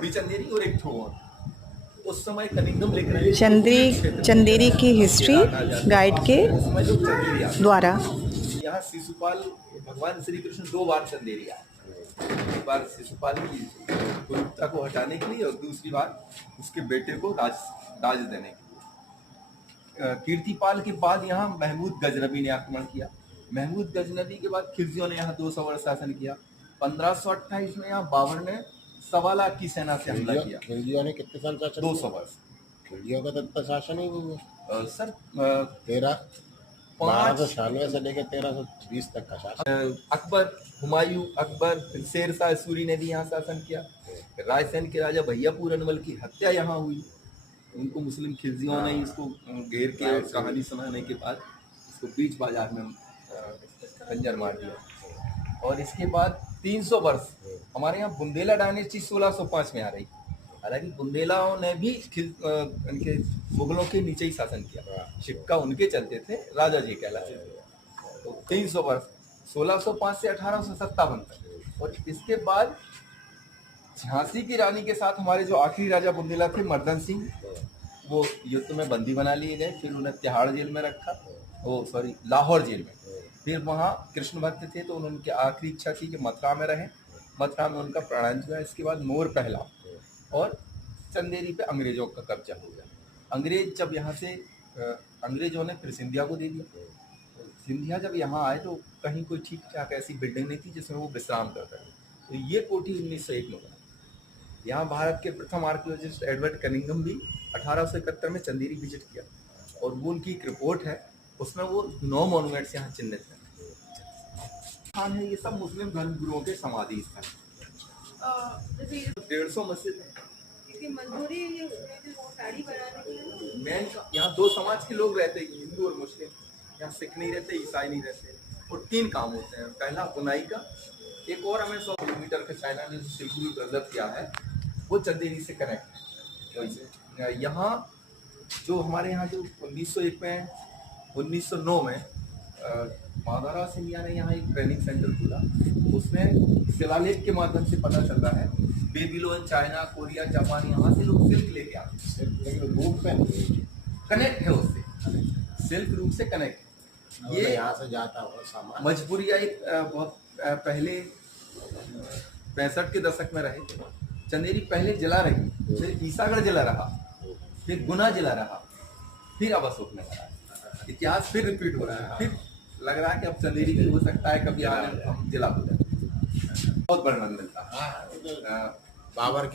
बुरी चंदेरी और एक ठोर। उस समय कनिंगम लेकर आए चंदेरी की हिस्ट्री गाइड के उसमें जो चंदेरी आते द्वारा। यहाँ शिशुपाल भगवान श्री कृष्ण 2 बार चंदेरी आए। एक बार शिशुपाल की कुरूपता को हटाने के लिए और दूसरी बार उसके बेटे को राज देने के लिए। कीर्तिपाल के बाद यहाँ महमूद गजनबी ने आक्रमण किया। महमूद गजनबी के बाद खिलजियों ने यहाँ 200 वर्ष शासन किया। 1528 में यहाँ बाबर ने 1.25 लाख की सेना से हमला किया। खिलजियों ने कितने साल शासन? 200 वर्ष। खिलजियों का तो इतना शासन ही नहीं है सर। 1396 से लेकर 1320 तक का शासन। अकबर, हुमायूं अकबर, शेर शाह सूरी ने भी यहाँ शासन किया। रायसेन के राजा भैयापुर अनवल की हत्या यहाँ हुई। उनको मुस्लिम खिलजियों ने इसको घेर के और कहानी सुनाने के बाद इसको बीच बाजार में खंजर मार दिया। और इसके बाद 300 वर्ष हमारे यहाँ बुंदेला डायनेस्टी 1605 में आ रही। हालांकि बुंदेलाओं ने भी इनके मुगलों के नीचे ही शासन किया। सिक्का उनके चलते थे, राजा जी कहलाते थे। तो 300 वर्ष 1605 से 1857 तक। और इसके बाद झांसी की रानी के साथ हमारे जो आखिरी राजा बुंदेला थे मर्दन सिंह, वो युद्ध में बंदी बना लिए गए। फिर उन्हें तिहाड़ जेल में रखा, लाहौर जेल में। फिर वहाँ कृष्ण भक्त थे तो उनकी आखिरी इच्छा थी कि मथुरा में रहें। मथुरा में उनका प्राणांत हुआ। इसके बाद मोर पहला और चंदेरी पे अंग्रेजों का कब्जा हो गया। अंग्रेज जब यहाँ से अंग्रेजों ने फिर सिंधिया को दे दिया। सिंधिया जब यहाँ आए तो कहीं कोई ठीक ठाक ऐसी बिल्डिंग नहीं थी जिसमें वो विश्राम करते थे। तो ये कोठी 1901 में बना। यहाँ भारत के प्रथम आर्कियोलॉजिस्ट एडवर्ड कनिंगम भी 1871 में चंदेरी विजिट किया और वो उनकी एक रिपोर्ट है, उसमें वो 9 मॉन्यूमेंट्स यहाँ चिन्हित हैं। स्थान है ये सब मुस्लिम धर्म गुरुओं के समाधि स्थल। 150 मस्जिद है। मेन यहाँ 2 समाज के लोग रहते हैं, हिंदू और मुस्लिम। यहाँ सिख नहीं रहते, ईसाई नहीं रहते। और 3 काम होते हैं। पहला बुनाई का, एक और हमें 100 किलोमीटर के चाइना ने सिल्क रूट डेवलप किया है, वो चंदेरी से कनेक्ट है। यहाँ जो हमारे यहाँ जो 1901 में 1909 में माधवराव सिंधिया ने यहाँ एक ट्रेनिंग सेंटर खोला। उसमें शिलालेख के माध्यम से पता चल रहा है बेबीलोन, चाइना, कोरिया, जापान, यहाँ से लोग सिल्क लेके आते हैं। कनेक्ट है उससे, सिल्क रूट से कनेक्ट। ये यहाँ से जाता हुआ सामान मजबूरी एक बहुत पहले 65 के दशक में रहे। चंदेरी पहले जला रही, फिर ईसागढ़ जला रहा, फिर गुना जला रहा, फिर अब अशोक में जला। इतिहास फिर रिपीट हो रहा है। फिर लग रहा है कि अब चंदेरी भी हो सकता है कभी आने हम जिला हो जाए। बहुत वर्णन मिलता है। बाबर की